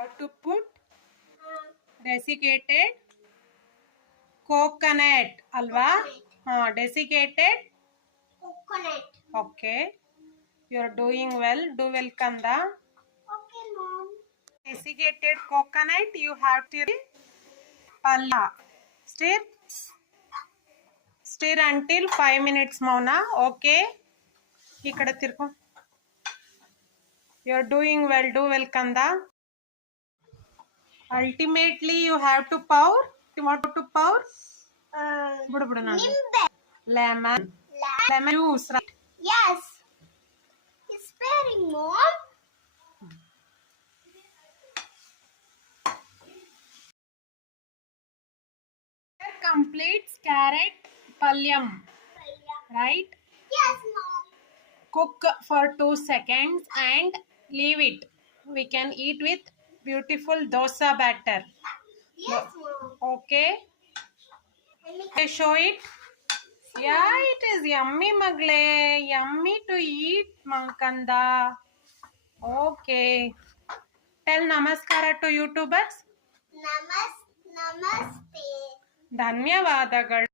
How to put desiccated coconut alva? Desiccated coconut. Okay, you are doing well. Do well, Kanda. Okay, mom. Desiccated coconut, you have to palla. Stir until 5 minutes, Mauna. Okay. Ikkada tirko. You are doing well. Do well, Kanda. Ultimately, you have to pour. What to pour? Lemon. Lemon juice, right? Yes. It's very mom. Completes carrot palyam, right? Yes, mom. Cook for 2 seconds and leave it. We can eat with beautiful dosa batter. Yes, mom. Okay. Okay, show it. Yeah, it is yummy, Magle. Yummy to eat, Mankanda. Okay. Tell namaskara to YouTubers. Namaste. ಧನ್ಯವಾದಗಳು.